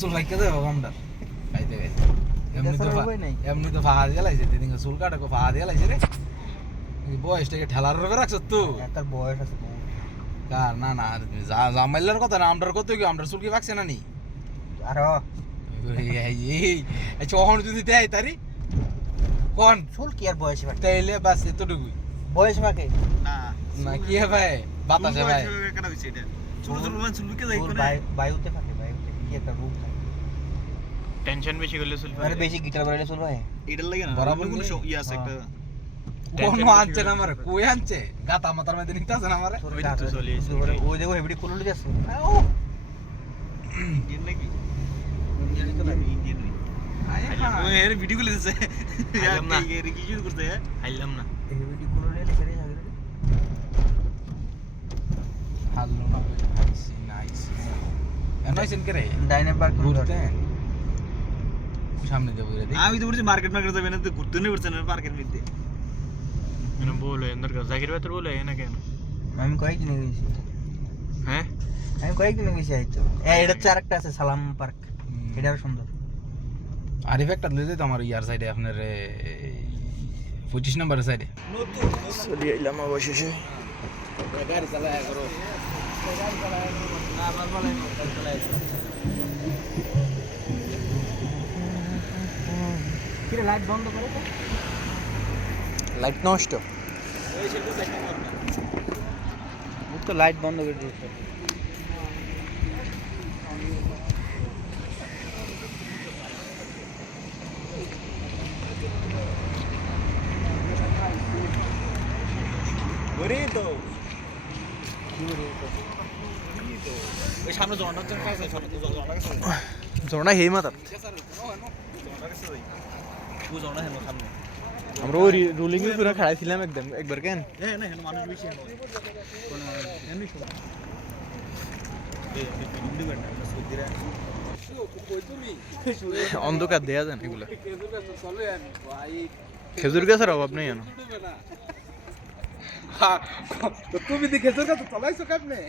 চুল ভাইকে দেবো কমটার খাইতে খাইতে এমনি তো ফাহা দিয়ে লাইছে দিদিন চুল কাটা ফাহা দিয়ে লাইছে রে বয়সটাকে ঠেলার রবে রাখছো তো তার বয়স আছে কার না না জামাইলার কথা না আমরার কত কি আমরার চুল কি পাকছে না নি আর চহন যদি দেয় তারি কোন চুল কি আর বয়সে পাকে তাইলে বাস এতটুকুই বয়স পাকে না না কি ভাই বাতাসে ভাই বায়ুতে পাকে বায়ুতে কি একটা রূপ থাকে টেনশন বেশি করলে চুল আরে বেশি গিটার বাজালে চুল ভাই এটার লাগে না বরাবর কোনো ইয়ে আছে একটা কোন আনছে না আমারে কই আনছে গাতা মাথার মধ্যে নিতে আছে না আমারে ওই তো চলে এসে ওই দেখো হেভি কুলুলি যাচ্ছে ও ইন্ডিয়ান নাকি ইন্ডিয়ানি তো লাগে ইন্ডিয়ান ওই এর ভিডিও গুলো দিছে আইলাম না। এর কি শুরু করতে আইলাম না হেভি কুলুলি ছেড়ে যাবে রে হাল্লো না নাইস নাইস এনয়ছেন কে রে ডাইনে পার্ক ঘুরতে সামনে দেবো রে আমি তো বলছি মার্কেট যাবে না তো ঘুরতে নেই পড়ছে না পার্কের মধ্যে মানে বলো এন্দার কাছে জাকির ভাই তোর বলো না কেন আমি কয়েকদিন গেছি হ্যাঁ আমি কয়েকদিন গেছি আইতো এটা হচ্ছে আরেকটা আছে সালাম পার্ক এটা সুন্দর আরিফ একটা দিলে তো আমার ইয়ার সাইডে আপনার 25 নম্বরের সাইডে চলি আইলাম অবশেষে গাড়ি চালায় করো কিরে লাইট বন্ধ করে তো লাইট নষ্ট তো লাইট বন্ধ করে দিয়েছে ওরে তো ওই সামনে জনটার জন্য কাছে সামনে তো জনটা কাছে জোনা হেই মাতার জনটা কাছে যাই ও জনটা হেন সামনে আমরা ওই রুলিং এর পুরো খাড়াইছিলাম একদম একবার কেন হ্যাঁ না হেন মানুষ বেশি হেন কোন এমনি শো এই ভিডিও করনা সুদিরা অন্ধকার দেয়া যায় এগুলো খেজুর গাছের অভাব নেই জানো তুমি দেখে তো চলাইছো কেমনে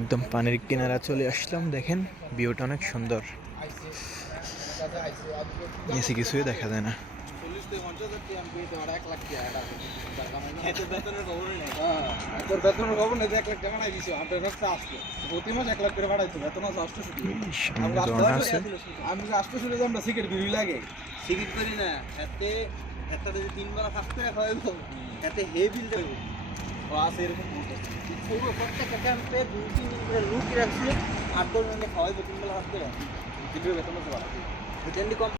একদম পানির কিনারা চলে আসলাম দেখেন ভিউটা অনেক সুন্দর এসে কিছুই দেখা যায় না তোর বেতনের খবর নেই 1 লাখ টাকা নাই দিছো আপনার ব্যবসা আসছে প্রতি মাস 1 লাখ করে বাড়াইছো বেতন আছে 800 সামনে ঝর্ণা আছে আমি 800 যে আমরা সিগারেট বিড়ি লাগে সিগারেট করি না হাতে হাতে যদি 3 বার ফাস্ট করে খাওয়াইবো হাতে হেভি দেব ও আছে এরকম পুরো প্রত্যেকটা ক্যাম্পে 2-3 দিন করে লুক রাখছিল 8-10 দিনে খাওয়াইবো 3 বেলা ফাস্ট করে কিন্তু বেতন আছে বাড়াই বুঝেন কম